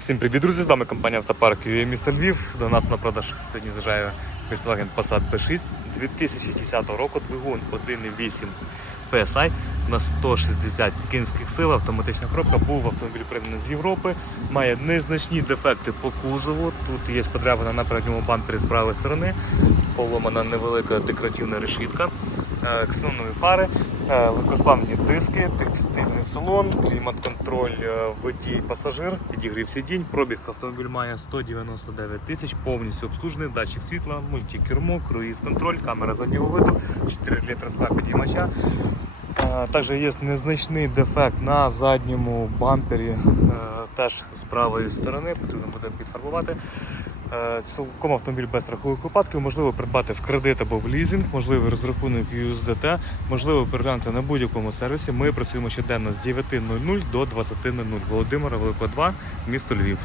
Всім привіт, друзі! З вами компанія Автопарк UA місто Львів. До нас на продаж сьогодні заїжджає Volkswagen Passat B6 2010 року. Двигун 1.8 PSI на 160 кінських сил. Автоматична коробка. Був автомобіль пригнаний з Європи. Має незначні дефекти по кузову. Тут є подряпина на передньому бампері з правої сторони. Поломана невелика декоративна решітка. Е, Ксенонові фари, е, легкосплавні диски, текстильний салон, клімат-контроль, е, водій, пасажир, підігрів сидінь. Пробіг автомобіль має 199 тисяч, повністю обслужений, датчик світла, мультикермо, круїз-контроль, камера заднього виду, 4 літри скла підіймача. Також є незначний дефект на задньому бампері, теж з правої сторони, потрібно буде підфарбувати. Е, Цілком автомобіль без страхових випадків, можливо придбати в кредит або в лізинг, можливо, розрахунок USDT, можливо переглянути на будь-якому сервісі. Ми працюємо щоденно з 9.00 до 20.00. Володимира Великого 2, місто Львів.